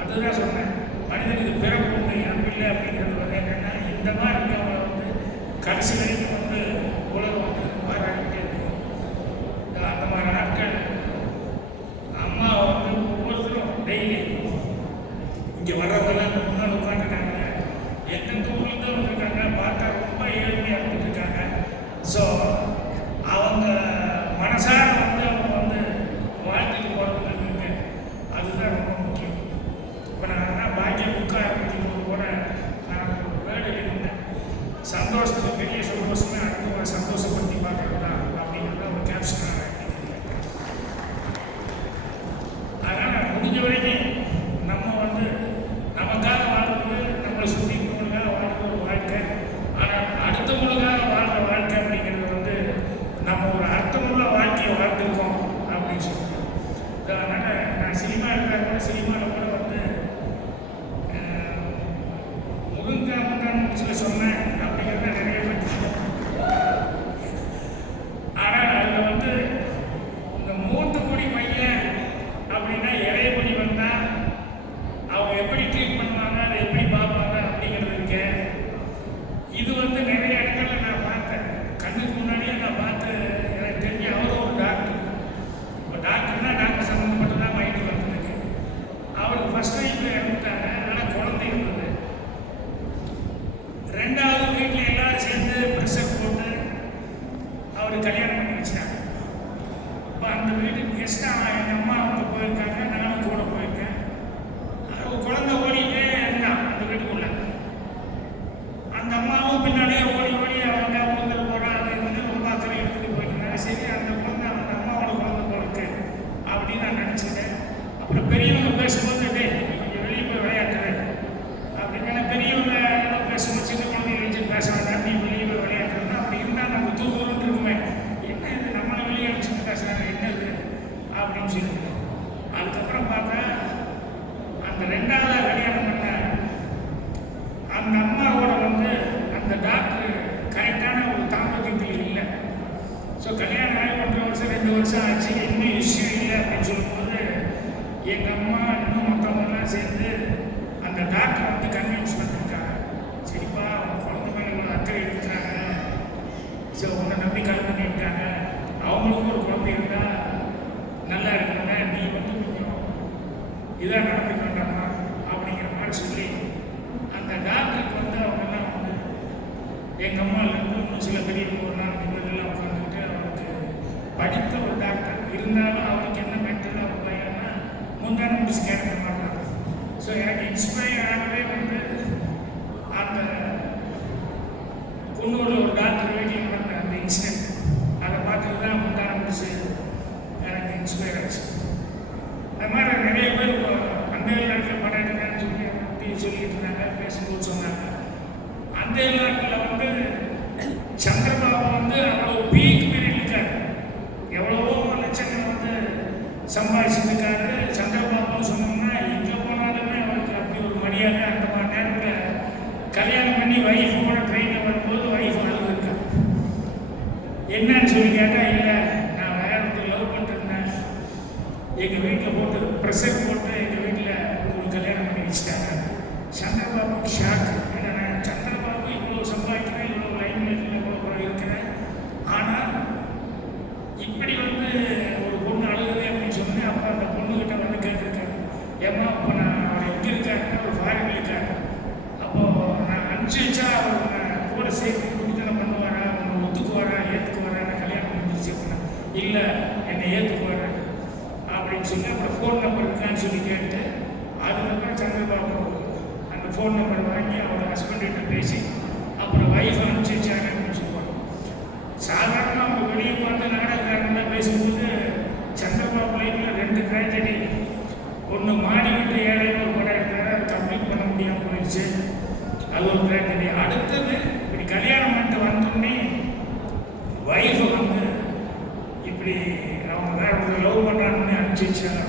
அதுதான் சொன்னேன். மனிதனுக்கு பிறப்பு உண்டு, இறப்பு இல்லை அப்படிங்கிறது வந்து என்னென்னா இந்த மாதிரி இருக்கவங்களை வந்து கடைசி வரைக்கும் வந்து உலகம் வந்து பாராட்டிகிட்டே இருக்கும். அந்த மாதிரி நாட்கள் அம்மா வந்து ஒவ்வொருத்தரும் டெய்லி இங்கே வர்றவங்கெல்லாம் அந்த முன்னால் உட்காந்துருக்காங்க. எந்தெந்த ஊர்லேருந்து வந்திருக்காங்க, பார்த்தா ரொம்ப ஏழ்மையாக இருந்துட்டு இருக்காங்க. ஸோ அவங்க மனசார வந்து அவங்க வந்து வாழ்க்கைக்கு போகிறதுக்கு இருக்கு. அதுதான் ரொம்ப முக்கியம். இப்போ நான் பாக்கியம் புக் ஆரம்பிக்கும் போது கூட நான் ஒரு வேர்டு எழுதியிருந்தேன், சந்தோஷத்துக்கு பெரிய சந்தோஷமே அடுத்தவங்களை சந்தோஷப்படுத்தி பார்க்கறது தான் அப்படிங்கிறத ஒரு கேப்ஷனாக எழுதியிருந்தேன். அதனால் முடிஞ்ச வரைக்கும் நம்ம வந்து நமக்காக வாழ்றது, நம்மளை சுற்றி இருக்கிறவங்களுக்காக வாழ்கிற ஒரு வாழ்க்கை. ஆனால் அடுத்தவங்களுக்காக வாழ்கிற வாழ்க்கை அப்படிங்கிறது வந்து நம்ம ஒரு அர்த்தமுள்ள வாழ்க்கையை வாழ்ந்துருக்கோம் அப்படின்னு சொல்லுவோம். அதனால் நான் சினிமா எடுத்தால் கூட சினிமாவில் கூட வந்து முருங்காய் முடிச்சுல சொன்னேன் அப்படிங்கிறத நிறைய பேர். ஆனால் அதில் வந்து இந்த மூத்துக்குடி பையன் அப்படின்னா இறையபடி வந்தால் அவங்க எப்படி ட்ரீட் பண்ணுவாங்க, அதை எப்படி பார்ப்பாங்க அப்படிங்கிறது இருக்கு. இது வந்து நிறைய இடங்கள்ல நான் பார்த்தேன். கண்ணுக்கு முன்னாடியே நான் பார்த்து எனக்கு தெரிஞ்சு அவரும் ஒரு டாக்டர். இப்போ டாக்டர்னா டாக்டர் சம்மந்தப்பட்டதான் மைண்டில் வந்துருக்கு. அவருக்கு ஃபர்ஸ்ட் ஒய்ஃபில் இறந்துட்டாங்க. ஆனால் குழந்தை இருந்தது. ரெண்டாவது வீட்டில் எல்லாரும் சேர்ந்து ப்ரெஷர் போட்டு அவர் கல்யாணம் பண்ணி வச்சாங்க. கெஸ்ட்டாக எங்கள் அம்மா அவங்க போயிருக்காங்க, நானும் கூட போயிருக்கேன். குழந்தை ஓடிட்டே இருந்தான் அந்த வீட்டுக்குள்ள. அந்த அம்மாவும் பின்னாடியே ஓடி ஓடி அவங்க கொடுத்துட்டு போகிறான். அது வந்து ரொம்ப அக்கறை எடுத்துகிட்டு போயிட்டு சரி அந்த குழந்தை அந்த அம்மாவோட குழந்தை போலக்கு அப்படின்னு நான் நினச்சிட்டேன். அப்புறம் பெரியவங்க பேசும்போது கொஞ்சம் வெளியே போய் விளையாட்டுறது அப்படின்னு பெரியவங்க எல்லாம் பேசும்போது சின்ன குழந்தைங்க வச்சு பேச வேண்டாம், நீ வெளியே போய் விளையாட்டுறதுனா அப்படி இருந்தால் நம்ம தூக்குறோன்னு இருக்குமே, என்ன இது நம்மளை வெளியே வச்சுட்டு பேசுகிறாங்க என்னது அப்படின்னு சொல்லிட்டு. அதுக்கப்புறம் பார்த்தா அந்த ரெண்டாவது கல்யாணம் பண்ண அந்த அம்மாவோட வந்து அந்த டாக்டர் கரெக்டான ஒரு தாம்பத்தியத்தில் இல்லை. ஸோ கல்யாணம் ஆகி 1 வருஷம் 2 வருஷம் ஆச்சு, இன்னும் விஷயம் இல்லை அப்படின்னு சொல்லும்போது எங்கள் அம்மா இன்னும் மற்றவங்கெல்லாம் சேர்ந்து அந்த டாக்டரை வந்து கன்வின்ஸ் பண்ணிருக்காங்க. சரிப்பா அவங்க குழந்தை மேலே இவ்வளோ அக்கறை எடுக்கிறாங்க, ஸோ உன்னை நம்பி கலந்து நிட்டாங்க, அவங்களுக்கும் ஒரு குழந்தை இருந்தால் நல்லா இருக்குங்க, நீ வந்து கொஞ்சம் இதாக நடந்துக்க வேண்டாமா அப்படிங்கிற மாதிரி சொல்லி அந்த டாக்டருக்கு வந்து அவங்கெல்லாம் வந்து எங்கள் அம்மாவிலேருந்து இன்னும் சில பெரியவங்க ஒரு 4 பேர்லாம் உட்காந்துக்கிட்டு அவருக்கு படித்த ஒரு டாக்டர் இருந்தாலும் அவருக்கு என்ன மென்டலாக ஒரு பையன்னா முந்தான முடிச்சு கேட்க மாட்டாங்க. ஸோ எனக்கு இன்ஸ்பயர் ஆகவே வந்து அந்த குன்னூரில் ஒரு டாக்டர் வீட்டில் நடந்த அந்த இன்சிடென்ட் அதை பார்த்துட்டு தான் முந்தான முடிச்சு எனக்கு இன்ஸ்பயர் ஆச்சு. அது மாதிரி நிறைய பேர் அந்த நாட்டில் படம் எடுக்கான்னு சொல்லிட்டு இருந்தாங்க, பேசும்போது சொன்னாங்க. அந்த நாட்டில் வந்து சந்திரபாபு வந்து அவ்வளோ பீக் பீரியட் இருக்காரு, எவ்வளவோ லட்சங்கள் வந்து சம்பாதிச்சிருக்காரு. சந்திரபாபுன்னு சொன்னோம்னா எங்கே போனாலுமே அவருக்கு அப்படி ஒரு மரியாதை. அந்த மாதிரி நேரத்தில் கல்யாணம் பண்ணி ஒய்ஃபோட ட்ரெயினில் வரும்போது ஒய்ஃப் அழுதுருக்கா. என்னன்னு சொல்லி கேட்டால், இல்லை நான் வேற ஒருத்தர் லவ் பண்ணிருந்தேன், எங்கள் வீட்டில் போட்டு ப்ரெஷர் போட்டு எங்கள் வீட்டில் ஒரு கல்யாணம் பண்ணி வச்சுட்டாங்க. சந்திரபாபுக்கு ஷாக்கு. ஏன்னா சந்திரபாபு இவ்வளோ சம்பாதிக்கிறேன், இவ்வளோ லைன் லைட்டில் இவ்வளோ இருக்கிறேன், ஆனால் இப்படி வந்து ஒரு பொண்ணு அழுகுது அப்படின்னு சொன்னேன். அப்போ அந்த பொண்ணுக்கிட்ட வந்து கேட்டிருக்காரு, ஏமா அப்போ நான் அவர் எங்கே இருக்காருன்னா ஒரு ஃபாரின் இருக்காரு, அப்போது நான் அனுப்பிச்சி வச்சா அவர் கூட சேர்த்து குடித்தனம் பண்ணுவாரா, உன்னை ஒத்துக்குவாரா, ஏற்றுக்குவாரா, நான் கல்யாணம் பண்ணிச்சு அப்படின்னா இல்லை என்னை ஏற்றுக்குவாரு அப்படின்னு சொல்லி அப்புறம் ஃபோன் நம்பர் இருக்கான்னு சொல்லி கேட்டு அதுக்கப்புறம் சந்திரபாபு அந்த ஃபோன் நம்பர் வாங்கி அவரோட ஹஸ்பண்ட்கிட்ட பேசி அப்புறம் ஒய்ஃப் அனுப்பிச்சி வச்சாங்க அப்படின்னு சொல்லுவாங்க. சாதாரணமாக அவங்க வெளியே பார்த்து நாடகக்காரங்களாம் பேசும்போது சந்திரபாபு லைஃப்பில் 2 ட்ராஜடி. ஒன்று மாடி விட்டு ஏழைன்னு ஒரு படம் எடுத்தாரு, அது கம்ப்ளீட் பண்ண முடியாமல் போயிடுச்சு, அது ஒரு ட்ராஜடி. அடுத்தது இப்படி கல்யாணம் பண்ணிட்டு வந்தோடனே ஒய்ஃபை வந்து இப்படி அவங்க வேற ஒரு லவ் பண்ணுறாங்கன்னு அனுப்பிச்சி வச்சாங்க.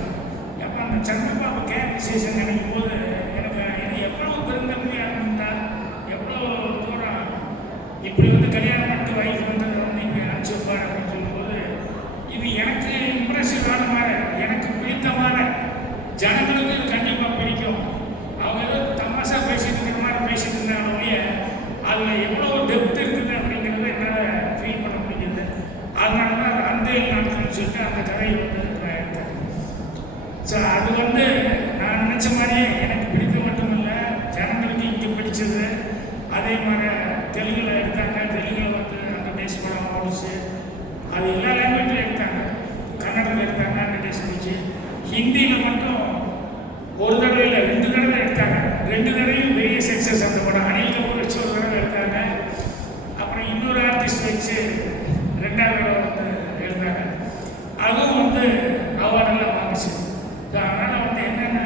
அப்போ அந்த சந்திரபாபு விசேஷம் நினைக்கும் போது எனக்கு எவ்வளோ பெருந்தன்மையாக இருந்தா, எவ்வளோ தூரம் இப்படி வந்து கல்யாணம் பண்ணிட்டு ஒய்ஃப் வந்து இப்படி அனுப்பிச்சி வைப்பார் அப்படின்னு சொல்லும்போது இது எனக்கு இம்ப்ரெசிவான மாதிரி, எனக்கு பிடித்தமான, ஜனங்களுக்கு இது கண்டிப்பாக பிடிக்கும். அவங்க ஏதோ தமாஷா பேசிட்டு இருக்கிற மாதிரி பேசிட்டு இருந்தாங்க, அதில் எவ்வளோ டெப்த் இருக்குது அப்படிங்கிறது என்னால் ஃபீல் பண்ண முடியுது. அதனால தான் அந்த நாட்கள்னு சொல்லிட்டு அந்த கதையை வந்து நான் எடுத்தேன். ஸோ அது வந்து நான் நினச்ச மாதிரியே எனக்கு பிடிக்க மட்டும் இல்லை, ஜனங்களுக்கு இங்கே பிடிச்சது. அதே மாதிரி தெலுங்கில் எடுத்தாங்க, தெலுங்கில் வந்து அந்த டேஸ் படம் ஓடிச்சு, அது எல்லா லாங்குவேஜில் எடுத்தாங்க. கன்னடத்தில் எடுத்தாங்க அந்த டேஸ் போச்சு. ஹிந்தியில் மட்டும் ஒரு தடவை இல்லை 2 தடவை எடுத்தாங்க. 2 தடவையும் பெரிய சக்ஸஸ் அந்த படம். அனில் கபூர் வச்சு ஒரு தடவை எடுத்தாங்க, அப்புறம் இன்னொரு ஆர்டிஸ்ட் வச்சு 2வது தடவை வந்து எடுத்தாங்க. அதுவும் வந்து அவார்டெல்லாம் வாங்கிச்சு. அதனால் வந்து என்னென்னா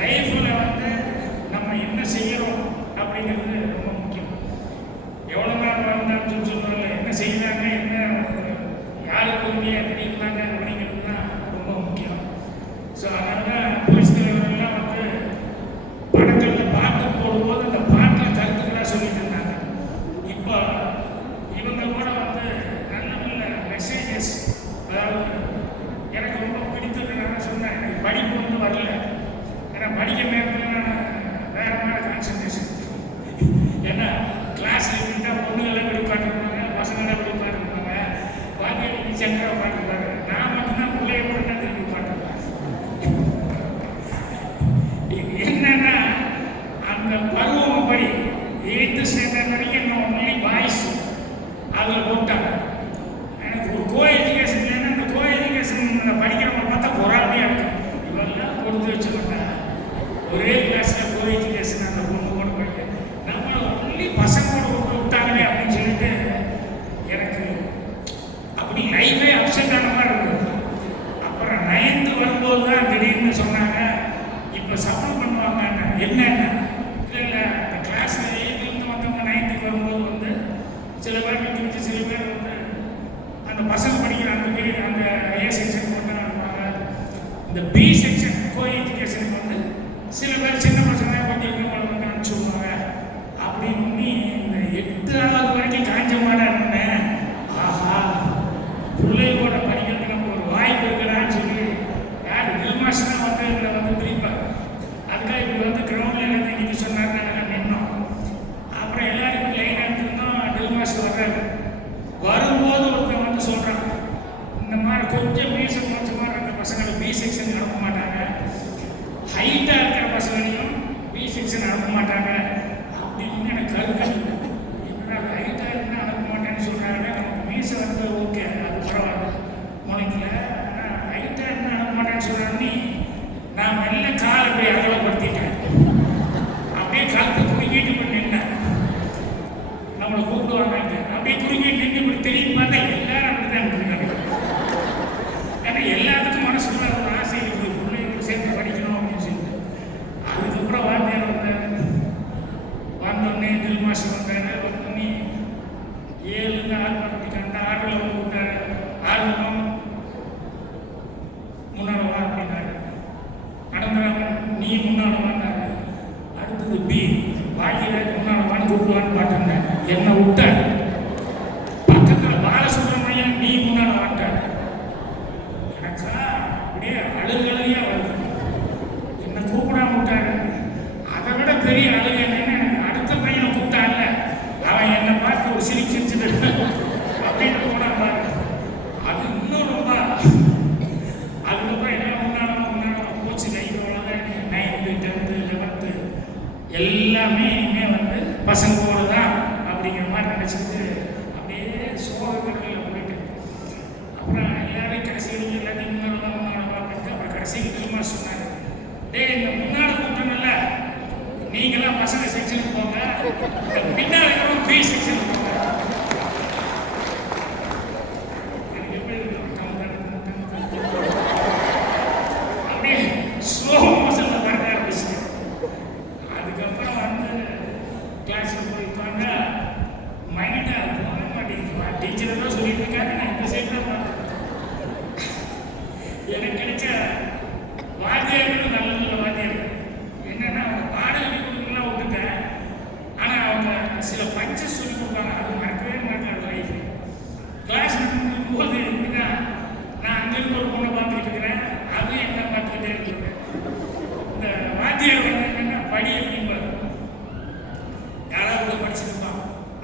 லைஃப்பில் வந்து நம்ம என்ன செய்கிறோம் அப்படிங்கிறது ரொம்ப முக்கியம். எவ்வளோ நாள் வாழ்ந்தான்னு சொல்லுவாங்க, என்ன செய்கிறாங்க, என்ன யாருக்கு உதவியாக எப்படி இருந்தாங்க அப்படிங்கிறது தான் ரொம்ப முக்கியம். ஸோ அதனால தான் போலீஸ் தலைவர்கள்லாம் வந்து படங்களில் பாட்டு போடும்போது அந்த பாட்டில் கருத்துக்களாக சொல்லிட்டு இருந்தாங்க. இப்போ இவங்க கூட வந்து நல்ல நல்ல மெசேஜஸ், அதாவது எனக்கு ரொம்ப பிடித்தது நான் சொன்னேன், எனக்கு படிப்பு வந்து வரல, ஏன்னா படிக்கிற நேரத்தில் நான் வேறு மாதிரி கான்சன்ட்ரேஷன். ஏன்னா கிளாஸில் இப்படின்னா பொண்ணுங்கள்லாம் இப்படி உட்காந்துருப்பாங்க, பசங்கள்லாம் இப்படி உட்காந்துருப்பாங்க, வாத்தியார் சங்கராக உட்காந்துருப்பாங்க. நான் பி செக்ஷன் அனுப்ப மாட்டாங்க, ஹைட்டாக இருக்கிற பசங்களையும் பி செக்ஷன் அனுப்ப மாட்டாங்க அப்படின்னு எனக்கு கருத்து. என்னடா ஹைட்டாக இருந்தால் அனுப்ப மாட்டேன்னு சொல்கிறாங்க, நமக்கு மீசை வந்து ஓகே அது பரவாயில்ல முளைக்கல, ஆனால் ஹைட்டாக இருந்தால் அனுப்ப மாட்டேன்னு சொல்கிறான்னு நான் மெல்ல காலை போய் அகலப்படுத்திட்டேன். அப்படியே காலத்தை குறுக்கிட்டு இப்படி நின்னேன், நம்மளை கூப்பிடுவாங்க. அப்படியே குறுக்கிட்டு நின்று இப்படி தெரியும் பார்த்தா எல்லாரும் அப்படி தான் இருக்காங்க. ஏன்னா எல்லாத்துக்கும் மனசுக்குள்ள ஒரு ஆசை இருக்குது, பிள்ளைங்களுக்கு சேர்த்து படிக்கணும் அப்படின்னு சொல்லிட்டு. அதுக்கப்புறம் வாத்தியார் வந்தோடனே தில் மாஸ்டர் வந்தார். வந்தோடனே 7லேருந்து 6 படிக்காங்க. ஆட்டில் வந்து விட்டார். ஆர்வம் முன்னாள் வா அப்படின்னாரு. அனந்தராமன் நீ முன்னாள் வாங்கினாரு. அடுத்தது பி பாக்கியராஜ் முன்னாள் வாங்கி கூப்பிடுவான்னு பார்த்துருந்தேன். என்னை விட்டார். பக்கத்தில் பாலசுப்ரமணியன் நீ முன்னாள் வாங்கிட்டார். எனக்கா அப்படியே அழுகலையா வருது. என்னை கூப்பிடாம விட்டாரு. அதை விட பெரிய அழுகை என்னன்னு எனக்கு அடுத்த பையனை கூப்பிட்டான்ல, அவன் என்னை பார்த்து ஒரு சிரிச்சுட்டு அப்படின்னு போனா பாரு. அது இன்னும் ரொம்ப அதுக்கப்புறம் எல்லாம் முன்னாள் போச்சு. லைஃப் 9th 10th 11th எல்லாமே இனிமேல் வந்து பசங்களோடு தான் அப்படிங்கிற மாதிரி நினச்சிக்கிட்டு அப்படியே சோகக்கடலில் போயிட்டு அப்புறம் எல்லாரையும் கடைசியில் எல்லாத்தையும் முன்னாள் அப்படின்ட்டு அப்புறம் கடைசியில் திரும்ப சொன்னாங்க, டேய் இந்த முன்னாள் கூப்பிட்டோம்ல, நீங்களாம் பசங்க செக்ஷனுக்கு போங்க, இந்த பின்னால் இருக்கிறவங்க பி செக்ஷனுக்கு போங்க. எனக்கு எப்படி அப்படியே ஸ்லோ மோஷனில் பறக்க ஆரம்பிச்சிட்டேன். அதுக்கப்புறம் வந்து கிளாஸில் போய் உட்காங்க மைண்டை போக மாட்டேங்குது. டீச்சரை தான் சொல்லிட்டு இருக்காங்க, நான் இந்த சைடு தான் பார்த்துருக்கேன். எனக்கு கிடைச்ச வாத்தியார்கள் நல்ல நல்ல வாத்தியார்கள் என்னென்னா அவங்க பாடல் கொடுக்கலாம் விட்டுட்டேன், ஆனால் அவங்க சில பஞ்சஸ் சொல்லி கொடுப்பாங்க, அது மறக்கவே மாட்டாங்க லைஃப். கிளாஸ் போது எப்படின்னா நான் அங்கேருந்து ஒரு பொண்ணை பார்த்துக்கிட்டு இருக்கிறேன், அது என்ன பார்த்துக்கிட்டே இருக்கிறேன். இந்த வாத்தியார் வந்து என்னென்னா படி அப்படிம்பாரு, யாராவது படிச்சுருப்பான்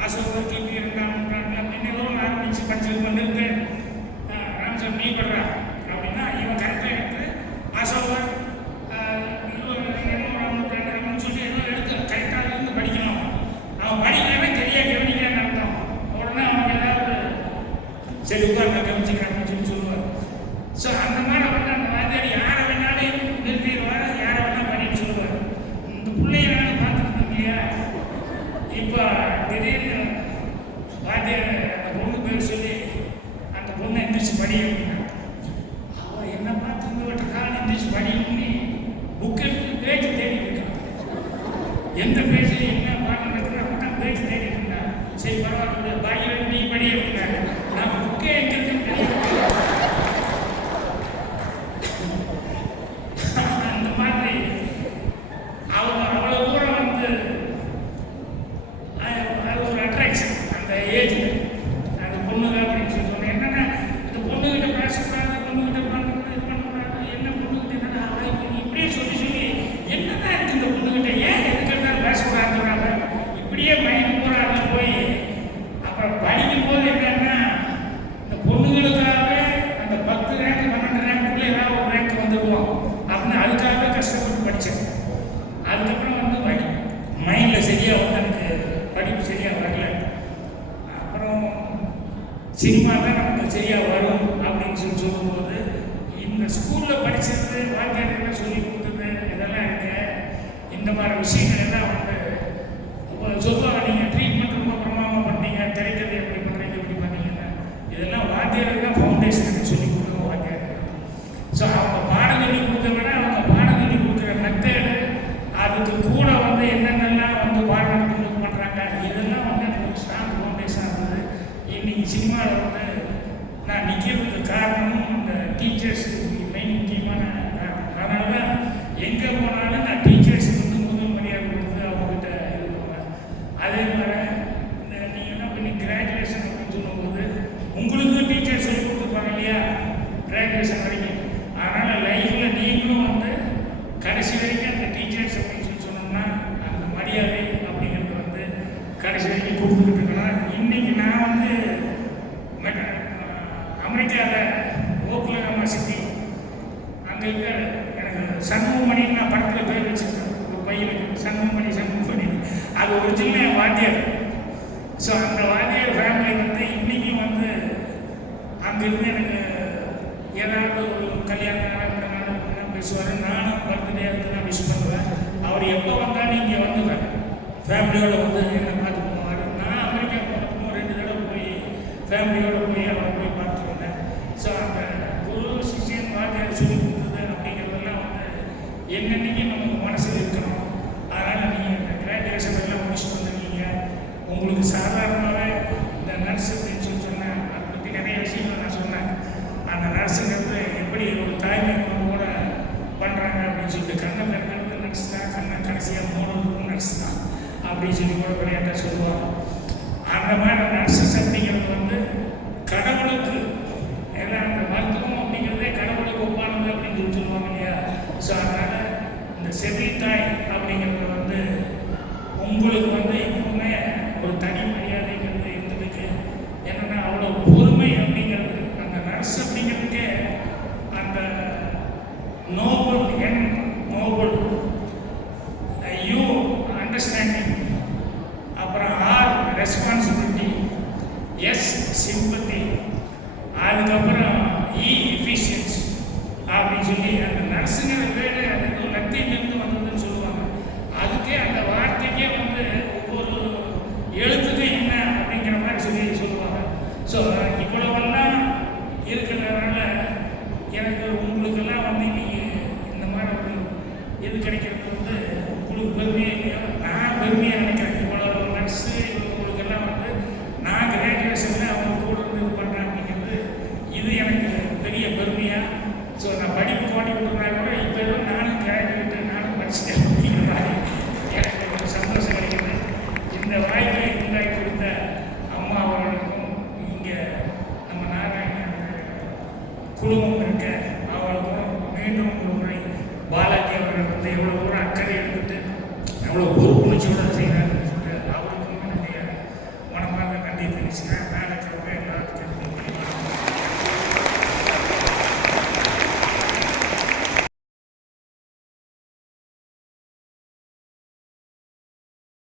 அசோகர் கிபி 2ஆம் நூற்றாண்டு அப்படின்னு ஏதோ ஆரம்பிச்சு படிச்சுட்டு வந்துருக்கு. ராம்சார் நீ படுறா அப்படின்னா இவன் கரெக்டாக எடுத்து அசோகர் 2ஆம் நூற்றாண்டு அப்படின்னு சொல்லி ஏதோ எடுத்து கரெக்டாக இருந்து படிக்கணும். அவன் படிக்கலன்னா தெரியாது கவனிக்கலான்னு அர்த்தம். உடனே அவனுக்கு ஏதாவது சரி உட்கார் நான் கவனிச்சுக்கிறேன் அப்படின்னு சொல்லி சொல்லுவார். ஸோ அந்த மாதிரி வந்து அந்த வாத்தியார் யாரை வேணாலும் நிறுத்திடுவார், யாரை வேணாலும் பண்ணிட்டு சொல்லுவார். இந்த பிள்ளைய வேணாலும் பார்த்துருந்தோம் இல்லையா, இப்போ திடீர்னு வாத்தியார் அந்த பொண்ணு பேர் சொல்லி அந்த பொண்ணை எந்திரிச்சு படி அப்படின்னா அவள் என்ன பார்த்து இந்த வட்ட காலம் எந்திரிச்சு படிக்கணும்னு புக் எடுத்து பேச்சு தேடிட்டு இருக்கான். எந்த பேச்சு என்ன பாடம் நடக்குது அப்படின்னா பேச்சு தேடிட்டு இருந்தா. சரி பரவாயில்ல பாக்கியில் நீ படி அப்படின்னாரு. நான் புக்கே எங்க இருக்குன்னு தெரியும். அந்த மாதிரி அவங்க அவ்வளோ தூரம் வந்து அது ஒரு அட்ராக்ஷன் அந்த ஏஜில் அந்த பொண்ணுங்க அப்படின்னு சொல்லி சொன்னேன். என்னென்னா இந்த பொண்ணுகிட்ட பேசக்கூடாது, பொண்ணுகிட்ட இது பண்ணக்கூடாது, என்ன பொண்ணுகிட்ட என்னென்னா இப்படியே சொல்லி சொல்லி என்னதான் இருக்குது இந்த பொண்ணுகிட்ட, ஏன் எதுக்கு பேசக்கூடாதுன்னு சொல்கிறாங்க. இப்படியே மைண்ட் பூரா அதில் போய் அப்புறம் படிக்கும்போது என்னன்னா இந்த பொண்ணுங்களுக்காகவே அந்த 10 ரேங்க் 12 ரேங்க்குள்ளே ஏதாவது ஒரு ரேங்க் வந்துடுவோம் அப்படின்னு அதுக்காகவே கஷ்டப்பட்டு படித்தேன். அதுக்கப்புறம் வந்து மைண்டில் சரியாக வந்து எனக்கு படிப்பு சரியாக வரல. அப்புறம் சினிமா தான் நமக்கு சரியாக வரும் அப்படின்னு சொல்லி சொல்லும்போது இந்த ஸ்கூலில் படித்தது வாத்தியார்கள் சொல்லி கொடுத்தது இதெல்லாம் இருக்கு. இந்த மாதிரி விஷயங்கள் எல்லாம் வந்து சொல்லுவாங்க, நீங்கள் ட்ரீட்மெண்ட் ரொம்ப பிரமாதமாக பண்ணீங்க, திரைக்கதை எப்படி பண்ணுறீங்க எப்படி பண்ணீங்கன்னா இதெல்லாம் வாத்தியார்கள் தான் ஃபவுண்டேஷனுக்கு சொல்லி கொடுக்குறோம் வாத்தியார்கள். ஸோ அவங்க பாடம் சொல்லி கொடுக்க விட அவங்க பாடம் சொல்லி கொடுக்குற மெத்தேடு அதுக்கு கூட வந்து என்னென்னலாம் வந்து பாடம் நடத்துறது பண்ணுறாங்க இதெல்லாம் வந்து எனக்கு ஸ்ட்ராங் ஃபவுண்டேஷன் இருந்தது. இன்னைக்கு சினிமாவில் வந்து நான் நிற்கிறதுக்கு காரணமும் அந்த டீச்சர்ஸ் மெயின் முக்கியமான காரணம். அதனால தான் எங்கே போனாலும் நான் டீச்சர்ஸுக்கு வந்து முதல் மரியாதை கொடுத்து அவங்ககிட்ட இது பண்ணுவேன். அதே மாதிரி இந்த நீங்கள் என்ன பண்ணி கிராஜுவேஷன் அப்படின்னு சொல்லும்போது உங்களுக்கு டீச்சர் சொல்லி கொடுத்துருப்பாங்க இல்லையா கிராஜுவேஷன் வரைக்கும். அதனால் லைஃப்பில் நீங்களும் வந்து கடைசி வரைக்கும் அந்த டீச்சர்ஸ் அப்படின்னு சொல்லி சொன்னோம்னா அந்த மரியாதை அப்படிங்கிறது வந்து கடைசி வரைக்கும் கொடுத்துக்கிட்டு இருக்கலாம். இன்றைக்கி நான் வந்து அமெரிக்காவில் ஓக்லஹோமா சிட்டி அங்கே அங்கே இருக்க எனக்கு சண்முகமணின்னு நான் படத்தில் பேர் வச்சுருக்கேன். ஒரு பையனுக்கு சண்முகமணி அது ஒரிஜினல் என் வாத்தியார். ஸோ அந்த வாத்தியார் ஃபேமிலி வந்து இன்றைக்கும் வந்து அங்கேருந்து எனக்கு ஏதாவது ஒரு கல்யாண நாள் இந்த நாள் பேசுவார். நானும் பர்த்டே அதுக்கு நான் விஷ் பண்ணுவேன். அவர் எப்போ வந்தாலும் இங்கே வந்து ஃபேமிலியோடு வந்து என்னை பார்த்து போவார். நான் அமெரிக்கா போனப்போ 2 தடவை போய் ஃபேமிலியோடு போய் அவரை போய் பார்த்துட்டு வந்தேன். ஸோ அந்த குரு சிஷியன் வாத்தியார் சொல்லி கொடுத்தது அப்படிங்கிறதெல்லாம் வந்து என்னென்னைக்கு நமக்கு மனசில் இருக்கணும். அதனால் நீங்கள் இந்த கிராஜுவேஷன் எல்லாம் முடிச்சுட்டு வந்துருக்கீங்க. உங்களுக்கு சாதாரணமாகவே இந்த நர்ஸ் அப்படின்னு சொன்னேன். அதை பற்றி நிறைய விஷயங்கள் நான் சொன்னேன். அந்த நர்ஸுங்கிறது எப்படி ஒரு தாய்மை கூட பண்ணுறாங்க அப்படின்னு சொல்லிட்டு கண்ணை திறக்கிறது நர்ஸ் தான், கண்ணை கடைசியாக மூடுறதுக்கும் நர்ஸ் தான் அப்படின்னு சொல்லி கூட விளையாட்டாக சொல்லுவாங்க.